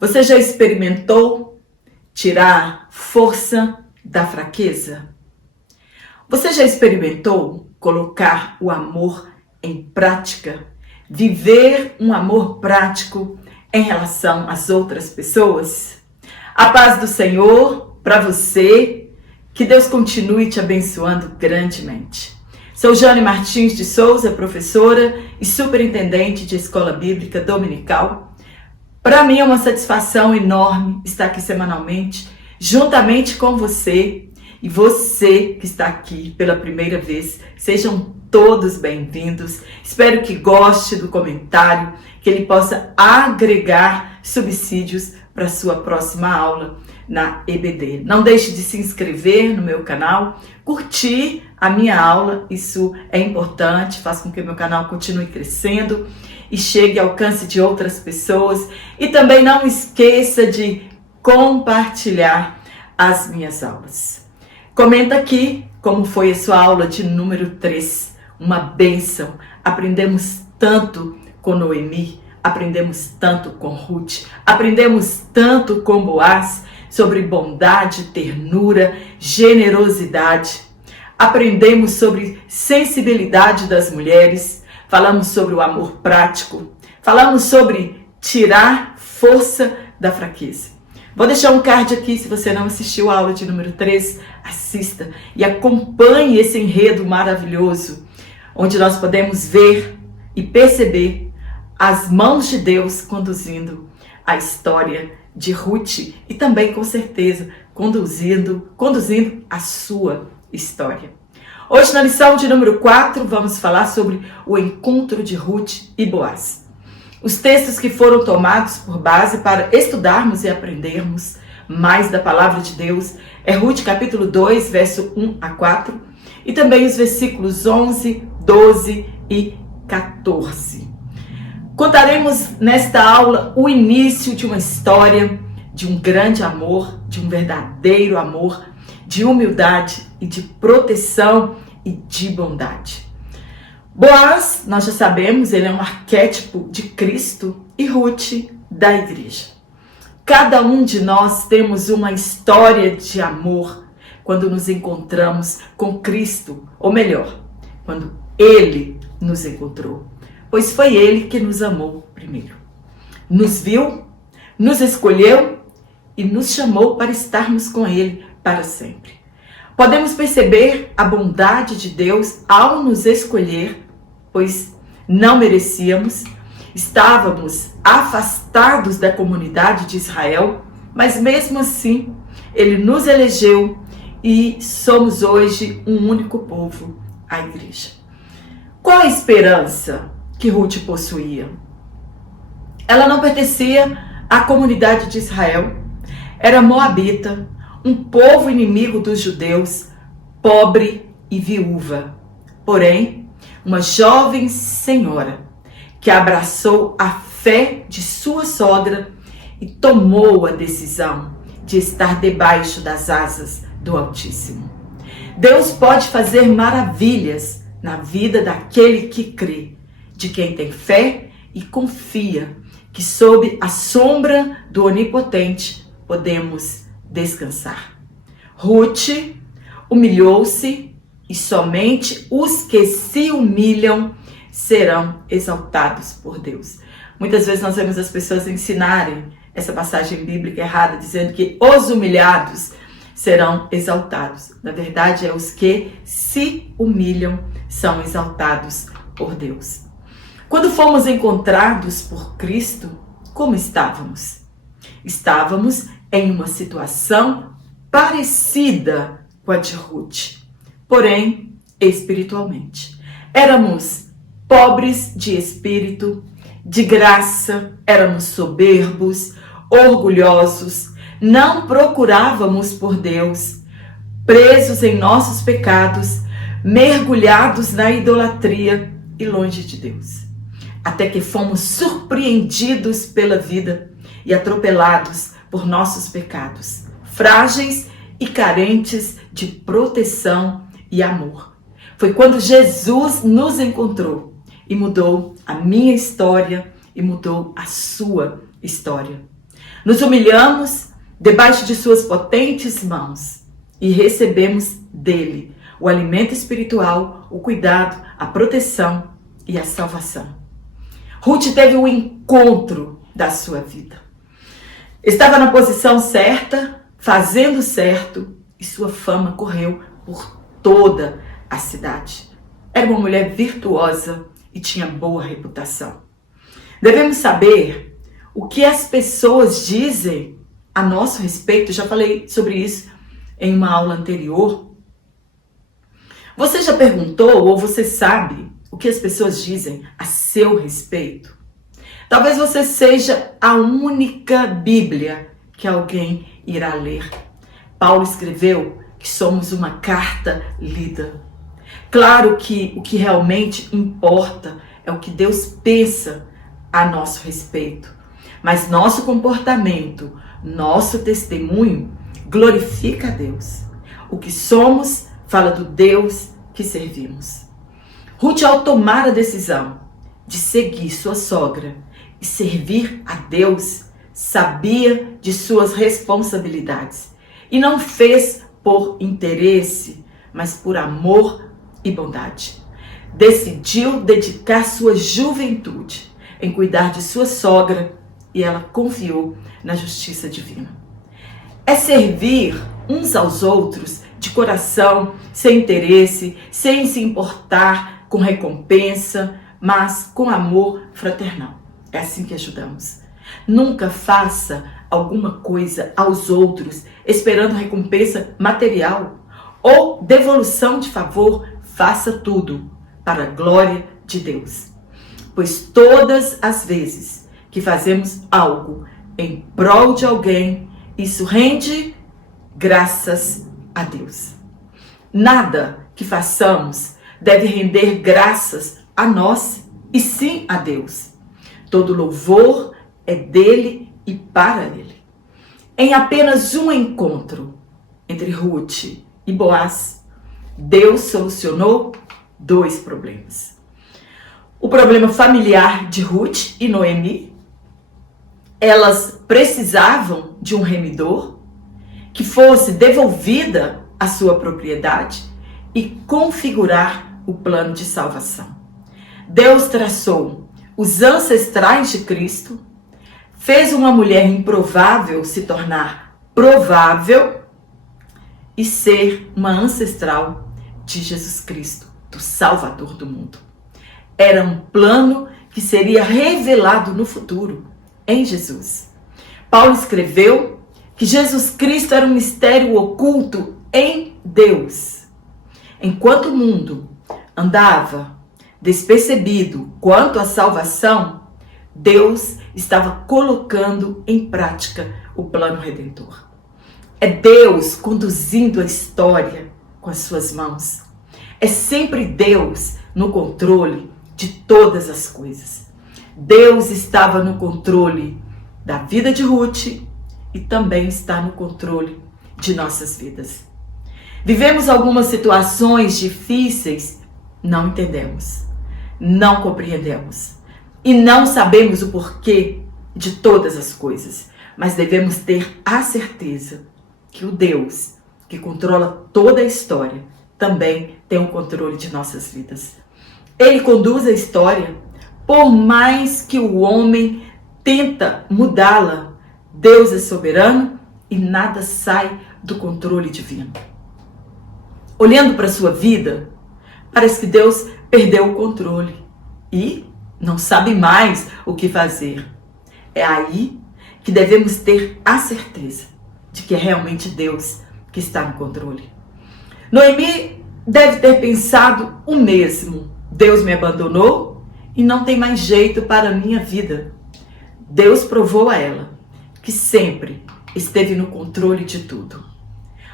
Você já experimentou tirar força da fraqueza? Você já experimentou colocar o amor em prática? Viver um amor prático em relação às outras pessoas? A paz do Senhor para você, que Deus continue te abençoando grandemente. Sou Jane Martins de Souza, professora e superintendente de Escola Bíblica Dominical. Para mim é uma satisfação enorme estar aqui semanalmente, juntamente com você. E você que está aqui pela primeira vez, sejam todos bem-vindos. Espero que goste do comentário, que ele possa agregar subsídios para a sua próxima aula na EBD. Não deixe de se inscrever no meu canal, curtir a minha aula, isso é importante, faz com que o meu canal continue crescendo e chegue ao alcance de outras pessoas. E também não esqueça de compartilhar as minhas aulas. Comenta aqui como foi a sua aula de número 3, uma bênção. Aprendemos tanto com Noemi, aprendemos tanto com Ruth, aprendemos tanto com Boaz sobre bondade, ternura, generosidade. Aprendemos sobre sensibilidade das mulheres, falamos sobre o amor prático, falamos sobre tirar força da fraqueza. Vou deixar um card aqui, se você não assistiu a aula de número 3, assista e acompanhe esse enredo maravilhoso, onde nós podemos ver e perceber as mãos de Deus conduzindo a história de Ruth e também, com certeza, conduzindo a sua história. Hoje, na lição de número 4, vamos falar sobre o encontro de Ruth e Boaz. Os textos que foram tomados por base para estudarmos e aprendermos mais da palavra de Deus é Ruth capítulo 2, verso 1 a 4 e também os versículos 11, 12 e 14. Contaremos nesta aula o início de uma história de um grande amor, de um verdadeiro amor, de humildade e de proteção e de bondade. Boaz, nós já sabemos, ele é um arquétipo de Cristo e Ruth da igreja. Cada um de nós temos uma história de amor quando nos encontramos com Cristo, ou melhor, quando Ele nos encontrou, pois foi Ele que nos amou primeiro. Nos viu, nos escolheu e nos chamou para estarmos com Ele para sempre. Podemos perceber a bondade de Deus ao nos escolher, pois não merecíamos, estávamos afastados da comunidade de Israel, mas mesmo assim Ele nos elegeu e somos hoje um único povo, a igreja. Qual a esperança que Ruth possuía? Ela não pertencia à comunidade de Israel, era moabita, um povo inimigo dos judeus, pobre e viúva. Porém, uma jovem senhora que abraçou a fé de sua sogra e tomou a decisão de estar debaixo das asas do Altíssimo. Deus pode fazer maravilhas na vida daquele que crê, de quem tem fé e confia que sob a sombra do Onipotente podemos descansar. Ruth humilhou-se e somente os que se humilham serão exaltados por Deus. Muitas vezes nós vemos as pessoas ensinarem essa passagem bíblica errada, dizendo que os humilhados serão exaltados. Na verdade, é os que se humilham são exaltados por Deus. Quando fomos encontrados por Cristo, como estávamos? Estávamos em uma situação parecida com a de Ruth, porém espiritualmente. Éramos pobres de espírito, de graça, éramos soberbos, orgulhosos, não procurávamos por Deus, presos em nossos pecados, mergulhados na idolatria e longe de Deus. Até que fomos surpreendidos pela vida e atropelados por nossos pecados, frágeis e carentes de proteção e amor. Foi quando Jesus nos encontrou e mudou a minha história e mudou a sua história. Nos humilhamos debaixo de suas potentes mãos e recebemos dele o alimento espiritual, o cuidado, a proteção e a salvação. Ruth teve o encontro da sua vida. Estava na posição certa, fazendo certo, e sua fama correu por toda a cidade. Era uma mulher virtuosa e tinha boa reputação. Devemos saber o que as pessoas dizem a nosso respeito. Já falei sobre isso em uma aula anterior. Você já perguntou ou você sabe o que as pessoas dizem a seu respeito? Talvez você seja a única Bíblia que alguém irá ler. Paulo escreveu que somos uma carta lida. Claro que o que realmente importa é o que Deus pensa a nosso respeito. Mas nosso comportamento, nosso testemunho glorifica a Deus. O que somos fala do Deus que servimos. Ruth, ao tomar a decisão de seguir sua sogra e servir a Deus, sabia de suas responsabilidades e não fez por interesse, mas por amor e bondade. Decidiu dedicar sua juventude em cuidar de sua sogra e ela confiou na justiça divina. É servir uns aos outros de coração, sem interesse, sem se importar com recompensa, mas com amor fraternal. É assim que ajudamos. Nunca faça alguma coisa aos outros esperando recompensa material ou devolução de favor. Faça tudo para a glória de Deus. Pois todas as vezes que fazemos algo em prol de alguém, isso rende graças a Deus. Nada que façamos deve render graças a nós e sim a Deus. Todo louvor é dele e para ele. Em apenas um encontro entre Ruth e Boaz, Deus solucionou 2 problemas. O problema familiar de Ruth e Noemi. Elas precisavam de um remidor que fosse devolvida a sua propriedade e configurar o plano de salvação. Deus traçou os ancestrais de Cristo, fez uma mulher improvável se tornar provável e ser uma ancestral de Jesus Cristo, do Salvador do mundo. Era um plano que seria revelado no futuro, em Jesus. Paulo escreveu que Jesus Cristo era um mistério oculto em Deus. Enquanto o mundo andava despercebido quanto à salvação, Deus estava colocando em prática o plano redentor. É Deus conduzindo a história com as suas mãos. É sempre Deus no controle de todas as coisas. Deus estava no controle da vida de Ruth e também está no controle de nossas vidas. Vivemos algumas situações difíceis, não entendemos, não compreendemos e não sabemos o porquê de todas as coisas, mas devemos ter a certeza que o Deus que controla toda a história também tem o controle de nossas vidas. Ele conduz a história, por mais que o homem tenta mudá-la, Deus é soberano e nada sai do controle divino. Olhando para a sua vida, parece que Deus perdeu o controle e não sabe mais o que fazer. É aí que devemos ter a certeza de que é realmente Deus que está no controle. Noemi deve ter pensado o mesmo. Deus me abandonou e não tem mais jeito para a minha vida. Deus provou a ela que sempre esteve no controle de tudo.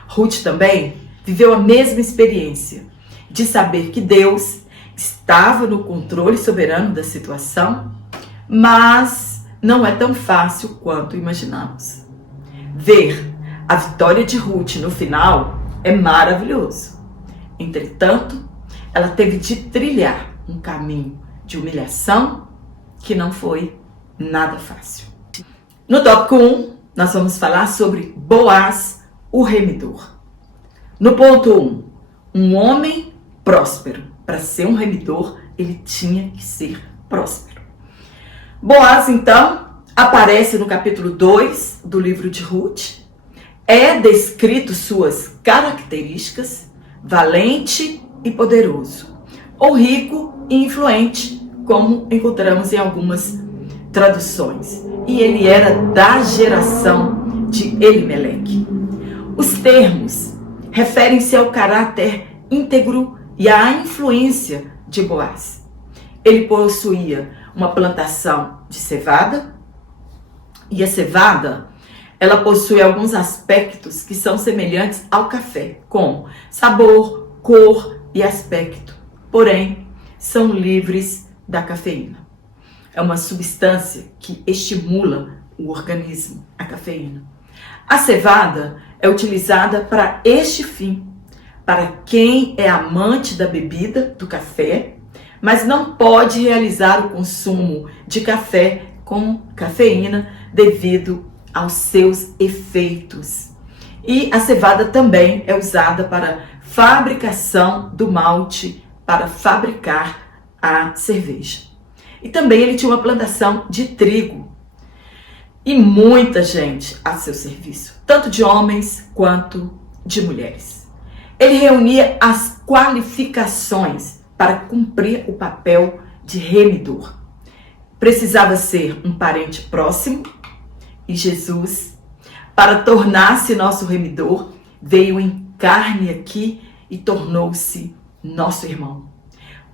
Ruth também viveu a mesma experiência de saber que Deus estava no controle soberano da situação, mas não é tão fácil quanto imaginamos. Ver a vitória de Ruth no final é maravilhoso. Entretanto, ela teve de trilhar um caminho de humilhação que não foi nada fácil. No tópico 1, nós vamos falar sobre Boaz, o remidor. No ponto 1, um homem próspero. Para ser um remidor, ele tinha que ser próspero. Boaz, então, aparece no capítulo 2 do livro de Ruth. É descrito suas características, valente e poderoso, ou rico e influente, como encontramos em algumas traduções. E ele era da geração de Elimeleque. Os termos referem-se ao caráter íntegro e à influência de Boaz. Ele possuía uma plantação de cevada, e a cevada, ela possui alguns aspectos que são semelhantes ao café, como sabor, cor e aspecto, porém, são livres da cafeína. É uma substância que estimula o organismo, a cafeína. A cevada é utilizada para este fim, para quem é amante da bebida, do café, mas não pode realizar o consumo de café com cafeína devido aos seus efeitos. E a cevada também é usada para fabricação do malte, para fabricar a cerveja. E também ele tinha uma plantação de trigo e muita gente a seu serviço, tanto de homens quanto de mulheres. Ele reunia as qualificações para cumprir o papel de remidor. Precisava ser um parente próximo, e Jesus, para tornar-se nosso remidor, veio em carne aqui e tornou-se nosso irmão.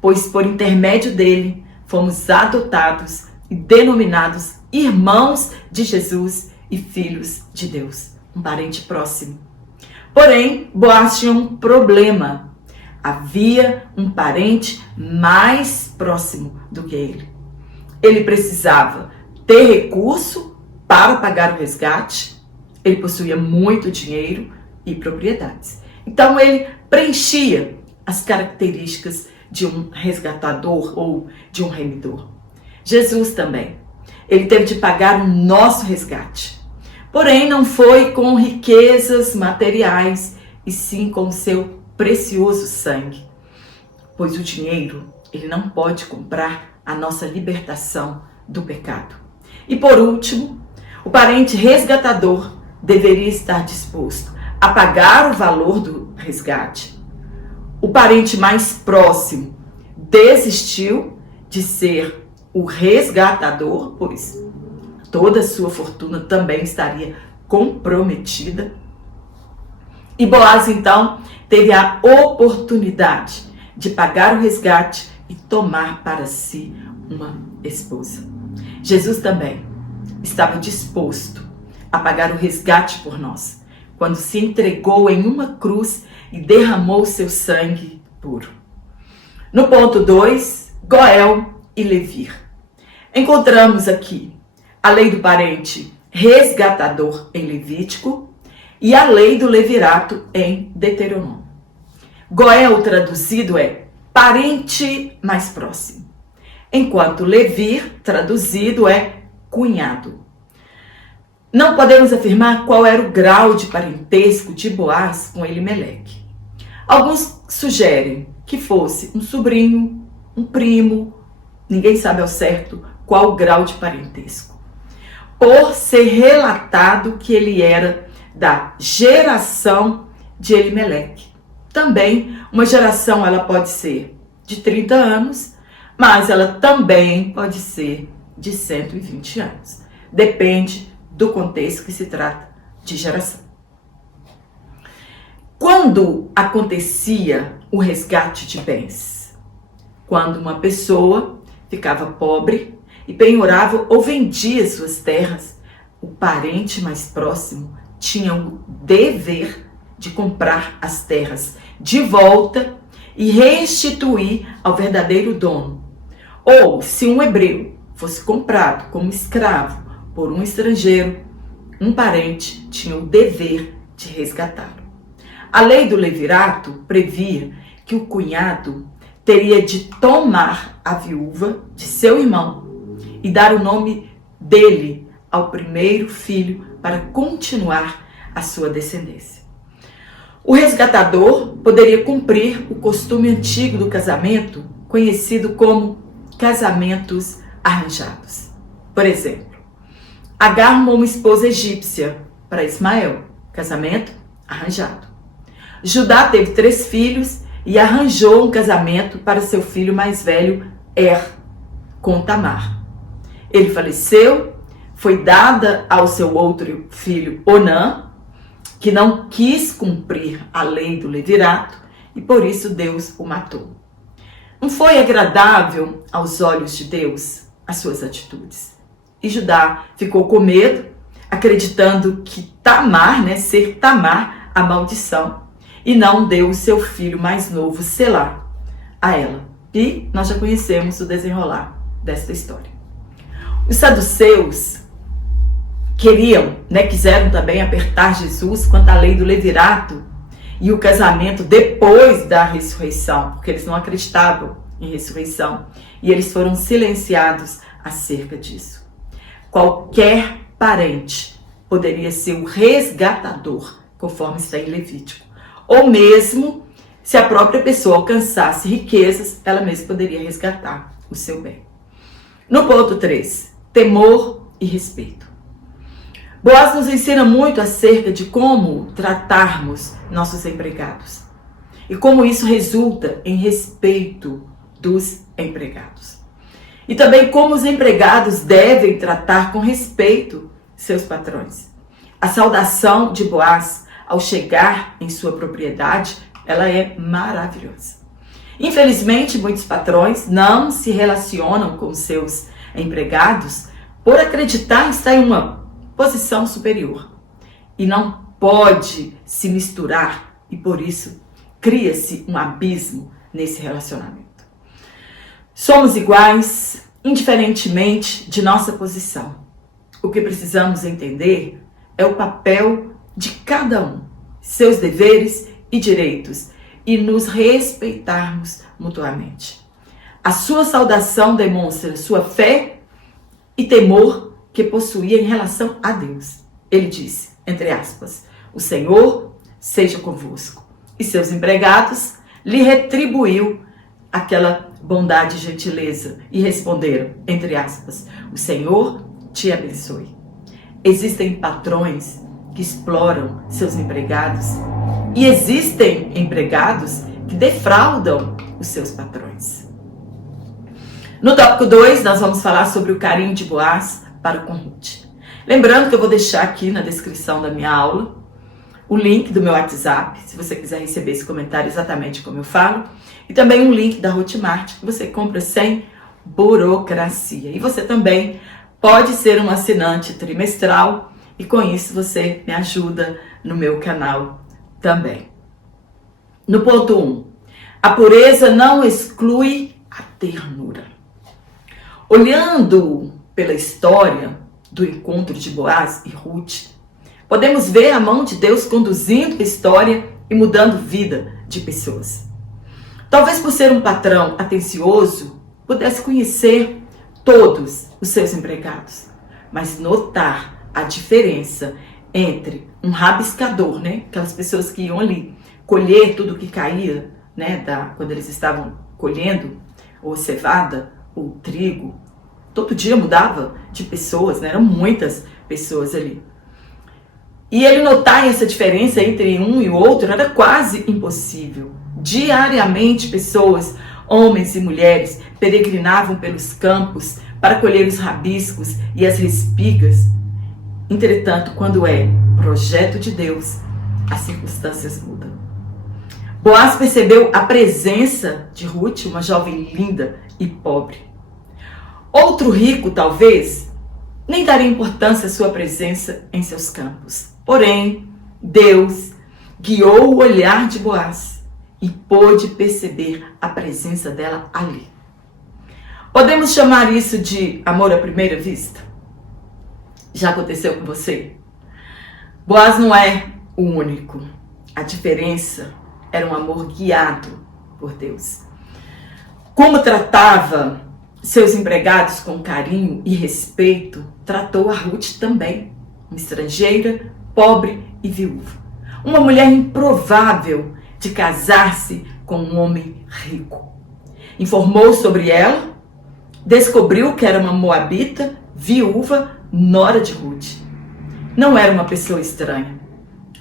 Pois por intermédio dele fomos adotados e denominados irmãos de Jesus e filhos de Deus, um parente próximo. Porém, Boaz tinha um problema. Havia um parente mais próximo do que ele. Ele precisava ter recurso para pagar o resgate. Ele possuía muito dinheiro e propriedades. Então ele preenchia as características de um resgatador ou de um remidor. Jesus também. Ele teve de pagar o nosso resgate. Porém, não foi com riquezas materiais, e sim com o seu precioso sangue. Pois o dinheiro, ele não pode comprar a nossa libertação do pecado. E por último, o parente resgatador deveria estar disposto a pagar o valor do resgate. O parente mais próximo desistiu de ser o resgatador, pois toda a sua fortuna também estaria comprometida. E Boaz, então, teve a oportunidade de pagar o resgate e tomar para si uma esposa. Jesus também estava disposto a pagar o resgate por nós, quando se entregou em uma cruz e derramou seu sangue puro. No ponto 2, Goel e Levi. Encontramos aqui a lei do parente resgatador em Levítico e a lei do levirato em Deuteronômio. Goel traduzido é parente mais próximo, enquanto Levi traduzido é cunhado. Não podemos afirmar qual era o grau de parentesco de Boaz com Elimeleque. Alguns sugerem que fosse um sobrinho, um primo, ninguém sabe ao certo qual o grau de parentesco. Por ser relatado que ele era da geração de Elimeleque. Também uma geração ela pode ser de 30 anos, mas ela também pode ser de 120 anos. Depende do contexto que se trata de geração. Quando acontecia o resgate de bens? Quando uma pessoa ficava pobre e penhorava ou vendia suas terras, o parente mais próximo tinha o dever de comprar as terras de volta e restituir ao verdadeiro dono. Ou, se um hebreu fosse comprado como escravo por um estrangeiro, um parente tinha o dever de resgatá-lo. A lei do levirato previa que o cunhado teria de tomar a viúva de seu irmão e dar o nome dele ao primeiro filho para continuar a sua descendência. O resgatador poderia cumprir o costume antigo do casamento, conhecido como casamentos arranjados. Por exemplo, Agar arrumou uma esposa egípcia para Ismael, casamento arranjado. Judá teve 3 filhos e arranjou um casamento para seu filho mais velho, com Tamar. Ele faleceu, foi dada ao seu outro filho, Onã, que não quis cumprir a lei do levirato e por isso Deus o matou. Não foi agradável aos olhos de Deus as suas atitudes. E Judá ficou com medo, acreditando que Tamar, ser Tamar, a maldição, e não deu o seu filho mais novo, Selá, a ela. E nós já conhecemos o desenrolar desta história. Os saduceus quiseram também apertar Jesus quanto à lei do levirato e o casamento depois da ressurreição, porque eles não acreditavam em ressurreição, e eles foram silenciados acerca disso. Qualquer parente poderia ser o resgatador, conforme está em Levítico, ou mesmo se a própria pessoa alcançasse riquezas, ela mesma poderia resgatar o seu bem. No ponto 3, temor e respeito. Boaz nos ensina muito acerca de como tratarmos nossos empregados e como isso resulta em respeito dos empregados. E também como os empregados devem tratar com respeito seus patrões. A saudação de Boaz ao chegar em sua propriedade, ela é maravilhosa. Infelizmente, muitos patrões não se relacionam com seus empregados por acreditar em estar em uma posição superior. E não pode se misturar e por isso cria-se um abismo nesse relacionamento. Somos iguais, indiferentemente de nossa posição. O que precisamos entender é o papel de cada um, seus deveres e direitos, e nos respeitarmos mutuamente. A sua saudação demonstra sua fé e temor que possuía em relação a Deus. Ele disse, entre aspas, o Senhor seja convosco. E seus empregados lhe retribuiu aquela bondade e gentileza e responderam, entre aspas, o Senhor te abençoe. Existem patrões que exploram seus empregados e existem empregados que defraudam os seus patrões. No tópico 2, nós vamos falar sobre o carinho de Boaz para com Ruth. Lembrando que eu vou deixar aqui na descrição da minha aula o link do meu WhatsApp, se você quiser receber esse comentário exatamente como eu falo, e também um link da Hotmart que você compra sem burocracia. E você também pode ser um assinante trimestral e com isso você me ajuda no meu canal também. No ponto 1, a pureza não exclui a ternura. Olhando pela história do encontro de Boaz e Ruth, podemos ver a mão de Deus conduzindo a história e mudando vida de pessoas. Talvez por ser um patrão atencioso, pudesse conhecer todos os seus empregados, mas notar a diferença entre um rabiscador, aquelas pessoas que iam ali colher tudo que caía, quando eles estavam colhendo, ou cevada, ou trigo, todo dia mudava de pessoas, eram muitas pessoas ali. E ele notar essa diferença entre um e o outro era quase impossível. Diariamente, pessoas, homens e mulheres, peregrinavam pelos campos para colher os rabiscos e as espigas. Entretanto, quando é projeto de Deus, as circunstâncias mudam. Boaz percebeu a presença de Ruth, uma jovem linda e pobre. Outro rico, talvez, nem daria importância à sua presença em seus campos. Porém, Deus guiou o olhar de Boaz e pôde perceber a presença dela ali. Podemos chamar isso de amor à primeira vista? Já aconteceu com você? Boaz não é o único. A diferença era um amor guiado por Deus. Como tratava seus empregados com carinho e respeito, tratou a Ruth também, uma estrangeira, pobre e viúva. Uma mulher improvável de casar-se com um homem rico. Informou sobre ela, descobriu que era uma moabita, viúva, nora de Ruth. Não era uma pessoa estranha,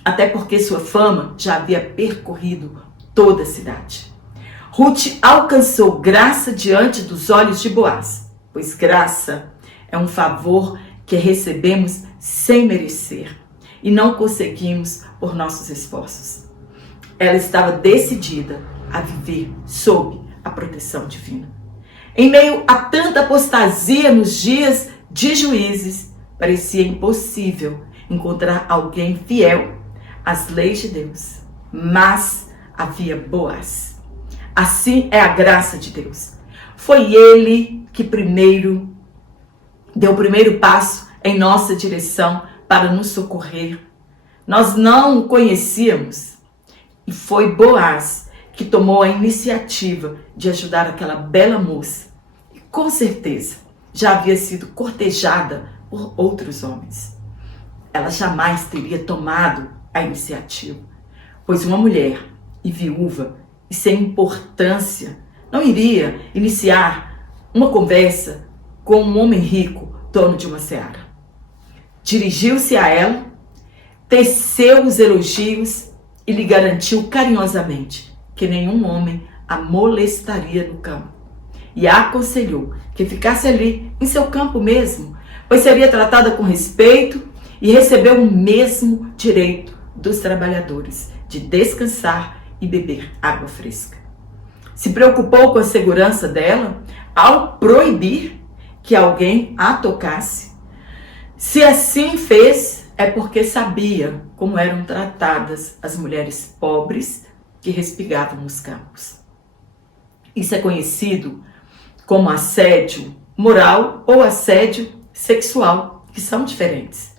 até porque sua fama já havia percorrido toda a cidade. Ruth alcançou graça diante dos olhos de Boaz, pois graça é um favor que recebemos sem merecer e não conseguimos por nossos esforços. Ela estava decidida a viver sob a proteção divina. Em meio a tanta apostasia nos dias de Juízes, parecia impossível encontrar alguém fiel às leis de Deus, mas havia Boaz. Assim é a graça de Deus. Foi ele que deu o primeiro passo em nossa direção para nos socorrer. Nós não o conhecíamos e foi Boaz que tomou a iniciativa de ajudar aquela bela moça. E com certeza já havia sido cortejada por outros homens. Ela jamais teria tomado a iniciativa, pois uma mulher e viúva e sem importância não iria iniciar uma conversa com um homem rico, dono de uma seara. Dirigiu-se a ela, teceu os elogios e lhe garantiu carinhosamente que nenhum homem a molestaria no campo. E a aconselhou que ficasse ali, em seu campo mesmo, pois seria tratada com respeito e recebeu o mesmo direito dos trabalhadores de descansar e beber água fresca. Se preocupou com a segurança dela ao proibir que alguém a tocasse. Se assim fez, é porque sabia como eram tratadas as mulheres pobres que respigavam nos campos. Isso é conhecido como assédio moral ou assédio sexual, que são diferentes.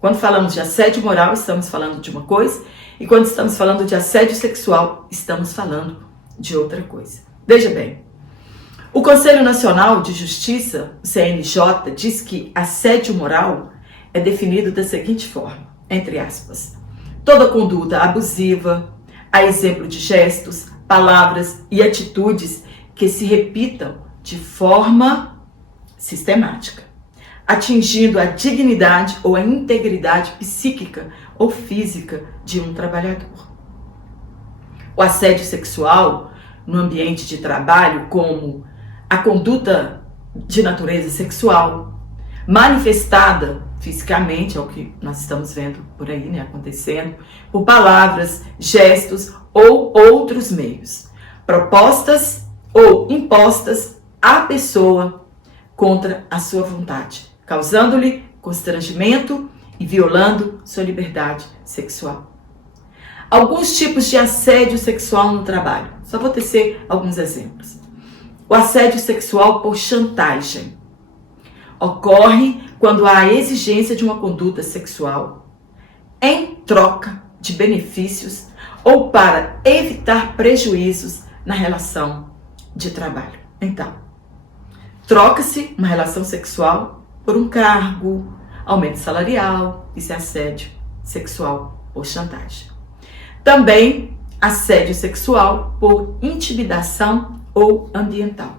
Quando falamos de assédio moral, estamos falando de uma coisa, e quando estamos falando de assédio sexual, estamos falando de outra coisa. Veja bem, o Conselho Nacional de Justiça, o CNJ, diz que assédio moral é definido da seguinte forma, entre aspas, toda conduta abusiva, a exemplo de gestos, palavras e atitudes que se repitam de forma sistemática, atingindo a dignidade ou a integridade psíquica ou física de um trabalhador. O assédio sexual no ambiente de trabalho, como a conduta de natureza sexual, manifestada fisicamente, é o que nós estamos vendo por aí, né, acontecendo, por palavras, gestos ou outros meios, propostas ou impostas à pessoa contra a sua vontade, causando-lhe constrangimento e violando sua liberdade sexual. Alguns tipos de assédio sexual no trabalho. Só vou tecer alguns exemplos. O assédio sexual por chantagem. Ocorre quando há a exigência de uma conduta sexual em troca de benefícios ou para evitar prejuízos na relação de trabalho. Então, troca-se uma relação sexual por um cargo, aumento salarial, isso é assédio sexual por chantagem. Também assédio sexual por intimidação ou ambiental.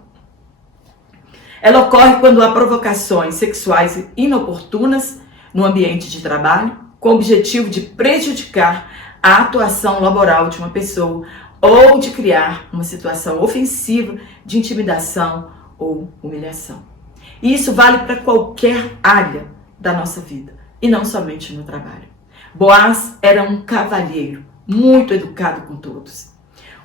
Ela ocorre quando há provocações sexuais inoportunas no ambiente de trabalho, com o objetivo de prejudicar a atuação laboral de uma pessoa ou de criar uma situação ofensiva de intimidação ou humilhação. E isso vale para qualquer área da nossa vida, e não somente no trabalho. Boaz era um cavalheiro, muito educado com todos.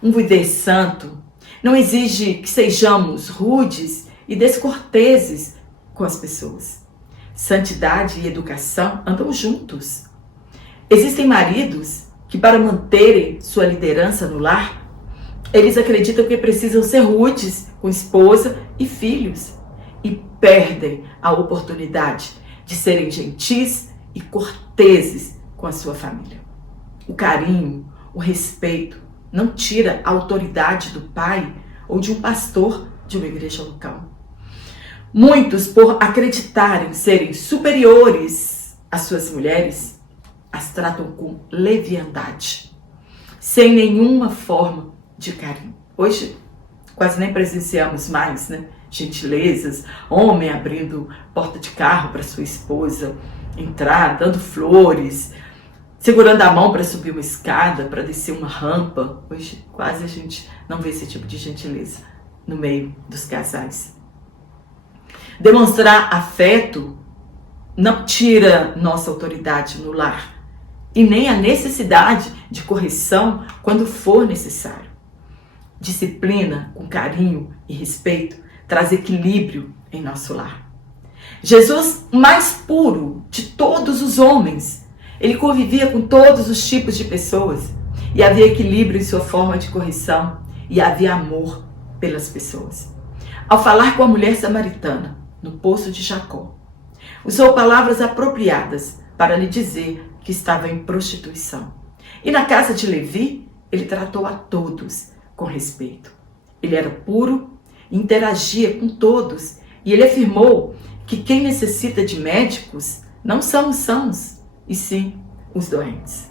Um líder santo não exige que sejamos rudes e descorteses com as pessoas. Santidade e educação andam juntos. Existem maridos que, para manterem sua liderança no lar, eles acreditam que precisam ser rudes com esposa e filhos e perdem a oportunidade de serem gentis e corteses com a sua família. O carinho, o respeito não tira a autoridade do pai ou de um pastor de uma igreja local. Muitos, por acreditarem serem superiores às suas mulheres, as tratam com leviandade, sem nenhuma forma de carinho. Hoje, quase nem presenciamos mais, né? Gentilezas, homem abrindo porta de carro para sua esposa entrar, dando flores, segurando a mão para subir uma escada, para descer uma rampa. Hoje quase a gente não vê esse tipo de gentileza no meio dos casais. Demonstrar afeto não tira nossa autoridade no lar e nem a necessidade de correção quando for necessário. Disciplina com carinho e respeito traz equilíbrio em nosso lar. Jesus, mais puro de todos os homens, ele convivia com todos os tipos de pessoas e havia equilíbrio em sua forma de correção e havia amor pelas pessoas. Ao falar com a mulher samaritana no poço de Jacó, usou palavras apropriadas para lhe dizer que estava em prostituição. E na casa de Levi, ele tratou a todos com respeito. Ele era puro, interagia com todos e ele afirmou que quem necessita de médicos não são os sãos, e sim os doentes.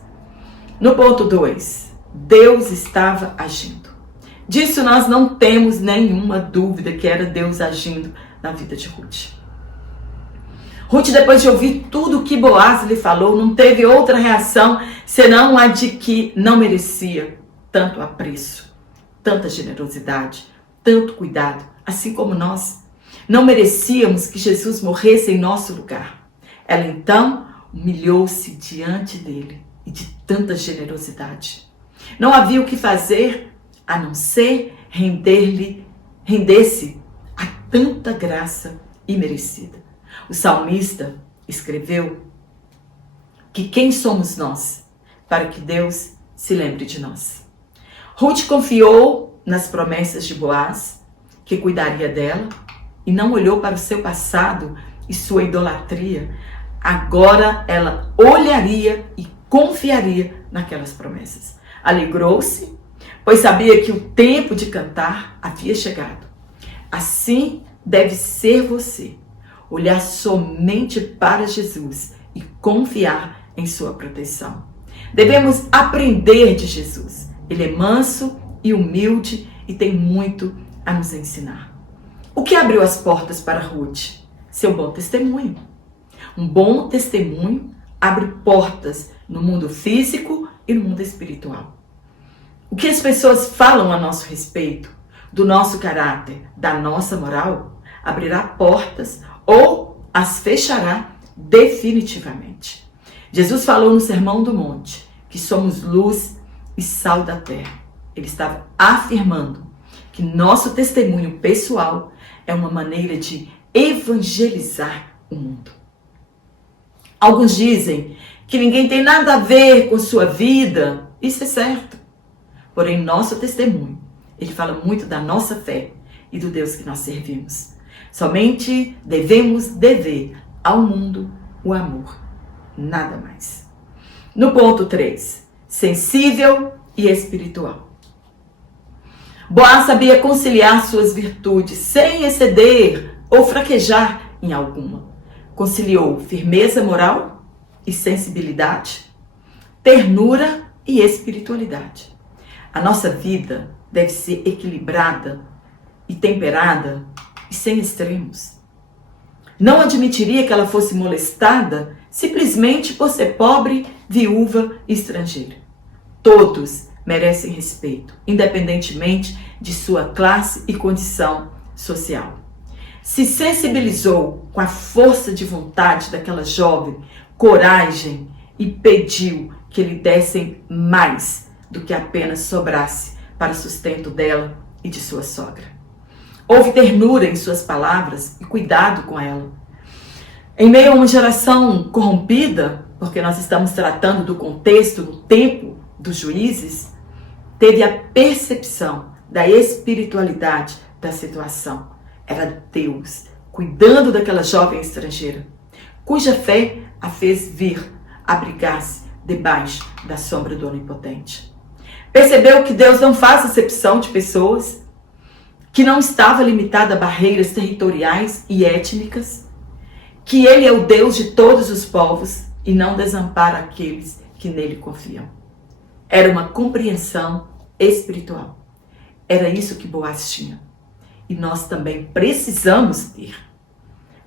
No ponto 2, Deus estava agindo. Disso nós não temos nenhuma dúvida que era Deus agindo na vida de Ruth. Ruth, depois de ouvir tudo o que Boaz lhe falou, não teve outra reação senão a de que não merecia tanto apreço, tanta generosidade, tanto cuidado, assim como nós. Não merecíamos que Jesus morresse em nosso lugar. Ela então humilhou-se diante dele e de tanta generosidade. Não havia o que fazer a não ser render-se a tanta graça imerecida. O salmista escreveu que quem somos nós para que Deus se lembre de nós. Ruth confiou nas promessas de Boaz, que cuidaria dela, e não olhou para o seu passado e sua idolatria. Agora ela olharia e confiaria naquelas promessas. Alegrou-se, pois sabia que o tempo de cantar havia chegado. Assim deve ser você, olhar somente para Jesus e confiar em sua proteção. Devemos aprender de Jesus. Ele é manso e humilde e tem muito a nos ensinar. O que abriu as portas para Ruth? Seu bom testemunho. Um bom testemunho abre portas no mundo físico e no mundo espiritual. O que as pessoas falam a nosso respeito, do nosso caráter, da nossa moral, abrirá portas ou as fechará definitivamente. Jesus falou no Sermão do Monte que somos luz e sal da terra. Ele estava afirmando que nosso testemunho pessoal é uma maneira de evangelizar o mundo. Alguns dizem que ninguém tem nada a ver com sua vida. Isso é certo. Porém, nosso testemunho, ele fala muito da nossa fé e do Deus que nós servimos. Somente devemos dever ao mundo o amor. Nada mais. No ponto 3, sensível e espiritual. Boaz sabia conciliar suas virtudes sem exceder ou fraquejar em alguma. Conciliou firmeza moral e sensibilidade, ternura e espiritualidade. A nossa vida deve ser equilibrada e temperada e sem extremos. Não admitiria que ela fosse molestada simplesmente por ser pobre, viúva e estrangeira. Todos merecem respeito, independentemente de sua classe e condição social. Se sensibilizou com a força de vontade daquela jovem, coragem, e pediu que lhe dessem mais do que apenas sobrasse para sustento dela e de sua sogra. Houve ternura em suas palavras e cuidado com ela. Em meio a uma geração corrompida, porque nós estamos tratando do contexto, do tempo dos juízes, teve a percepção da espiritualidade da situação. Era Deus cuidando daquela jovem estrangeira, cuja fé a fez vir abrigar-se debaixo da sombra do Onipotente. Percebeu que Deus não faz acepção de pessoas, que não estava limitada a barreiras territoriais e étnicas, que ele é o Deus de todos os povos e não desampara aqueles que nele confiam. Era uma compreensão espiritual. Era isso que Boaz tinha. E nós também precisamos ter.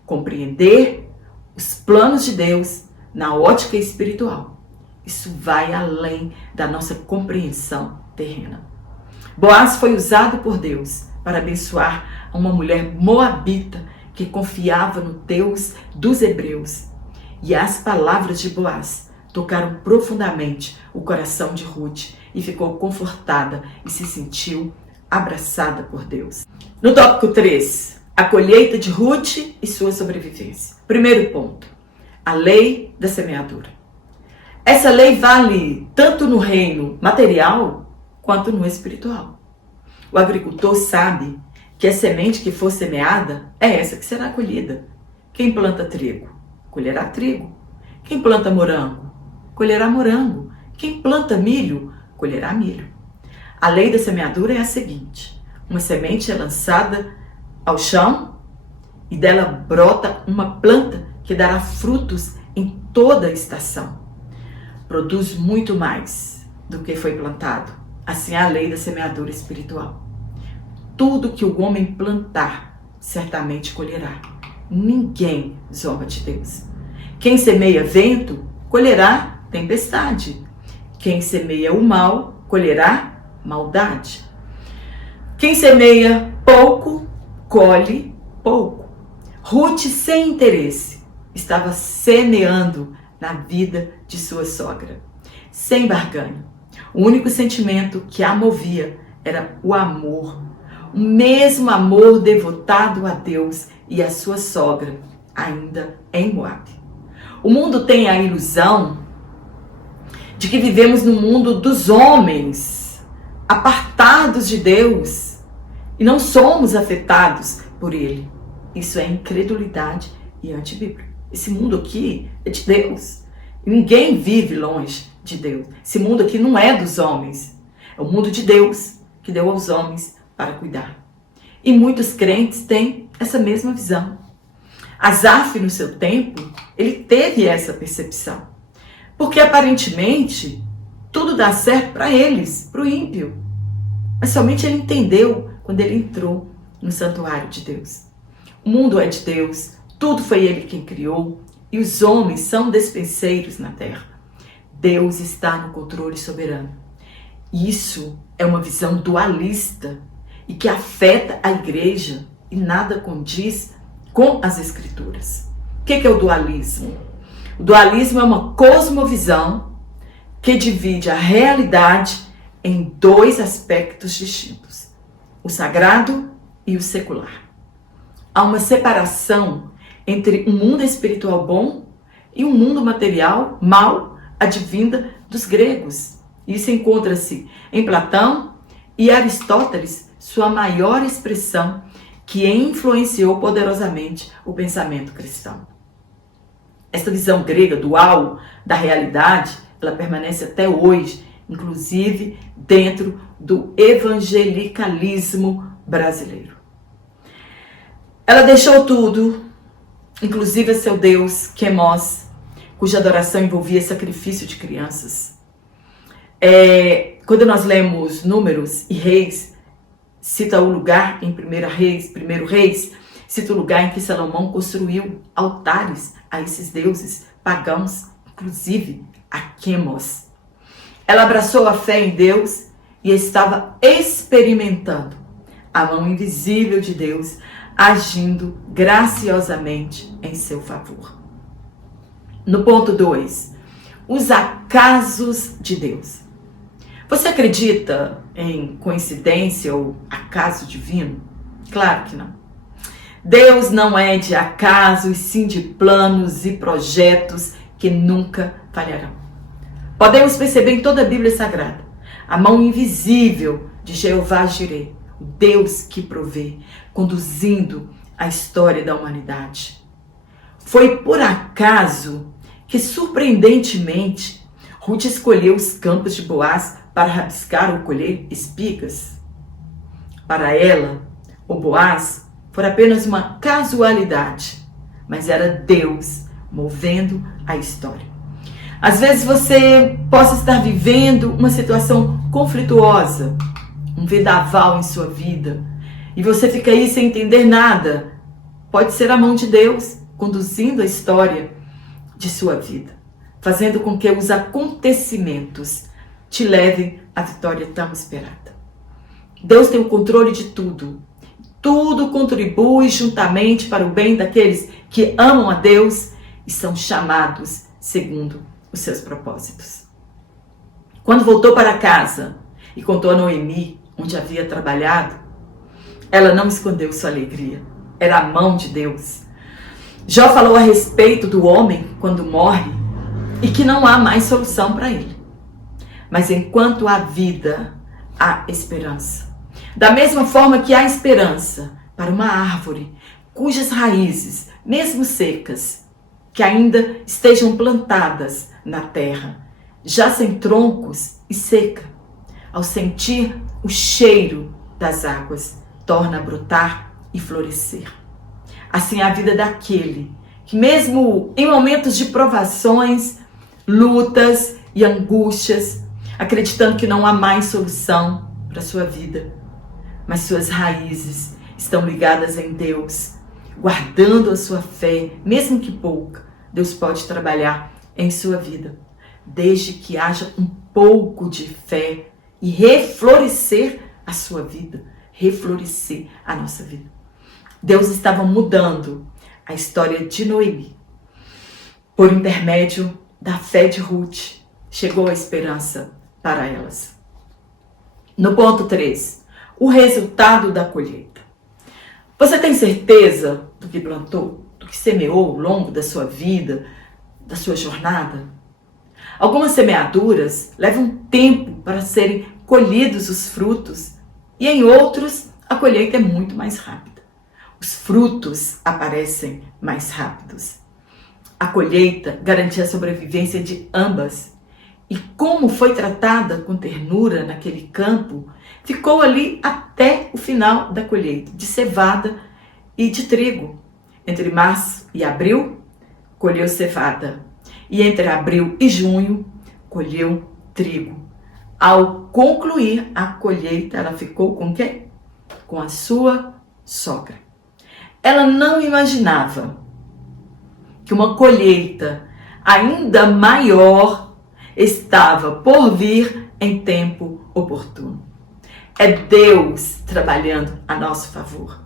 Compreender os planos de Deus na ótica espiritual. Isso vai além da nossa compreensão terrena. Boaz foi usado por Deus para abençoar uma mulher moabita que confiava no Deus dos hebreus. E as palavras de Boaz tocaram profundamente o coração de Ruth e ficou confortada e se sentiu abraçada por Deus. No tópico 3, a colheita de Ruth e sua sobrevivência. Primeiro ponto, a lei da semeadura. Essa lei vale tanto no reino material quanto no espiritual. O agricultor sabe que a semente que for semeada é essa que será colhida. Quem planta trigo, colherá trigo. Quem planta morango, colherá morango. Quem planta milho, colherá milho. A lei da semeadura é a seguinte: uma semente é lançada ao chão e dela brota uma planta que dará frutos em toda a estação. Produz muito mais do que foi plantado. Assim é a lei da semeadura espiritual. Tudo que o homem plantar, certamente colherá. Ninguém zomba de Deus. Quem semeia vento, colherá tempestade. Quem semeia o mal, colherá maldade. Quem semeia pouco, colhe pouco. Ruth, sem interesse, estava semeando na vida de sua sogra, sem barganha. O único sentimento que a movia era o amor, o mesmo amor devotado a Deus e a sua sogra, ainda em Moabe. O mundo tem a ilusão de que vivemos no mundo dos homens, apartados de Deus, e não somos afetados por ele. Isso é incredulidade e antibíblico. Esse mundo aqui é de Deus. Ninguém vive longe de Deus. Esse mundo aqui não é dos homens. É o mundo de Deus que deu aos homens para cuidar. E muitos crentes têm essa mesma visão. Asaf, no seu tempo, ele teve essa percepção. Porque aparentemente tudo dá certo para eles, para o ímpio. Mas somente ele entendeu quando ele entrou no santuário de Deus. O mundo é de Deus. Tudo foi ele quem criou e os homens são despenseiros na terra. Deus está no controle soberano. Isso é uma visão dualista e que afeta a igreja e nada condiz com as escrituras. O que é o dualismo? O dualismo é uma cosmovisão que divide a realidade em dois aspectos distintos: o sagrado e o secular. Há uma separação entre um mundo espiritual bom e um mundo material mau, advinda dos gregos. Isso encontra-se em Platão e Aristóteles, sua maior expressão, que influenciou poderosamente o pensamento cristão. Esta visão grega dual da realidade, ela permanece até hoje, inclusive dentro do evangelicalismo brasileiro. Ela deixou tudo, inclusive seu Deus, Quemos, cuja adoração envolvia sacrifício de crianças. Quando nós lemos Números e Reis, cita o lugar em 1 Reis, cita o lugar em que Salomão construiu altares a esses deuses pagãos, inclusive a Quemos. Ela abraçou a fé em Deus e estava experimentando a mão invisível de Deus agindo graciosamente em seu favor. No ponto 2, os acasos de Deus. Você acredita em coincidência ou acaso divino? Claro que não. Deus não é de acaso, e sim de planos e projetos que nunca falharão. Podemos perceber em toda a Bíblia Sagrada a mão invisível de Jeová Jireh, o Deus que provê, conduzindo a história da humanidade. Foi por acaso que, surpreendentemente, Ruth escolheu os campos de Boaz para rabiscar ou colher espigas? Para ela, ou Boaz for apenas uma casualidade, mas era Deus movendo a história. Às vezes você possa estar vivendo uma situação conflituosa, um vendaval em sua vida, e você fica aí sem entender nada. Pode ser a mão de Deus conduzindo a história de sua vida, fazendo com que os acontecimentos te levem à vitória tão esperada. Deus tem o controle de tudo. Tudo contribui juntamente para o bem daqueles que amam a Deus e são chamados segundo os seus propósitos. Quando voltou para casa e contou a Noemi onde havia trabalhado, ela não escondeu sua alegria. Era a mão de Deus. Jó falou a respeito do homem quando morre e que não há mais solução para ele. Mas enquanto há vida, há esperança. Da mesma forma que há esperança para uma árvore cujas raízes, mesmo secas, que ainda estejam plantadas na terra, já sem troncos e seca, ao sentir o cheiro das águas, torna a brotar e florescer. Assim é a vida daquele que, mesmo em momentos de provações, lutas e angústias, acreditando que não há mais solução para a sua vida, mas suas raízes estão ligadas em Deus, guardando a sua fé, mesmo que pouca, Deus pode trabalhar em sua vida, desde que haja um pouco de fé e reflorescer a sua vida, reflorescer a nossa vida. Deus estava mudando a história de Noemi. Por intermédio da fé de Ruth, chegou a esperança para elas. No ponto 3, o resultado da colheita. Você tem certeza do que plantou, do que semeou ao longo da sua vida, da sua jornada? Algumas semeaduras levam tempo para serem colhidos os frutos e em outros a colheita é muito mais rápida. Os frutos aparecem mais rápidos. A colheita garantia a sobrevivência de ambas. E como foi tratada com ternura naquele campo, ficou ali até o final da colheita, de cevada e de trigo. Entre março e abril, colheu cevada. E entre abril e junho, colheu trigo. Ao concluir a colheita, ela ficou com quem? Com a sua sogra. Ela não imaginava que uma colheita ainda maior estava por vir em tempo oportuno. É Deus trabalhando a nosso favor.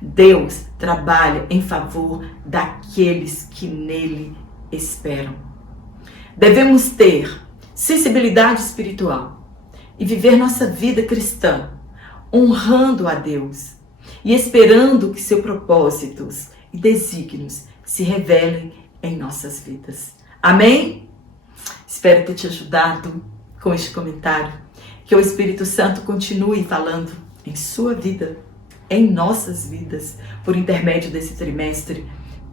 Deus trabalha em favor daqueles que nele esperam. Devemos ter sensibilidade espiritual e viver nossa vida cristã, honrando a Deus e esperando que seus propósitos e desígnios se revelem em nossas vidas. Amém? Espero ter te ajudado com este comentário. Que o Espírito Santo continue falando em sua vida, em nossas vidas, por intermédio desse trimestre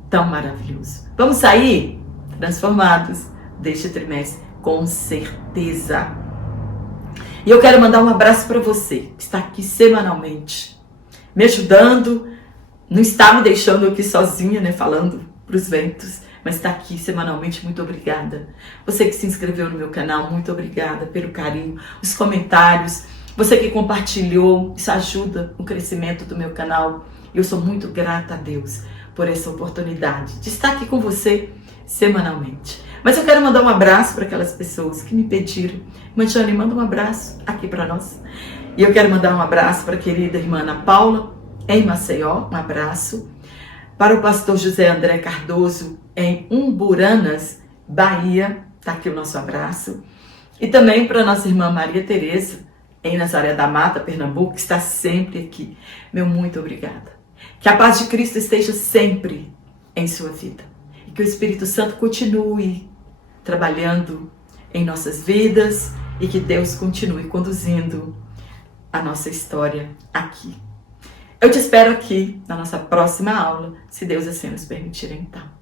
tão maravilhoso. Vamos sair transformados deste trimestre, com certeza. E eu quero mandar um abraço para você, que está aqui semanalmente, me ajudando, não está me deixando aqui sozinha, falando para os ventos, mas está aqui semanalmente. Muito obrigada. Você que se inscreveu no meu canal, muito obrigada pelo carinho, os comentários, você que compartilhou, isso ajuda o crescimento do meu canal. Eu sou muito grata a Deus por essa oportunidade de estar aqui com você semanalmente. Mas eu quero mandar um abraço para aquelas pessoas que me pediram. Manchane, manda um abraço aqui para nós. E eu quero mandar um abraço para a querida irmã Ana Paula, em Maceió, um abraço. Para o pastor José André Cardoso, em Umburanas, Bahia, está aqui o nosso abraço. E também para a nossa irmã Maria Tereza, em Nazaré da Mata, Pernambuco, que está sempre aqui. Meu muito obrigada. Que a paz de Cristo esteja sempre em sua vida. E que o Espírito Santo continue trabalhando em nossas vidas e que Deus continue conduzindo a nossa história aqui. Eu te espero aqui na nossa próxima aula, se Deus assim nos permitir então.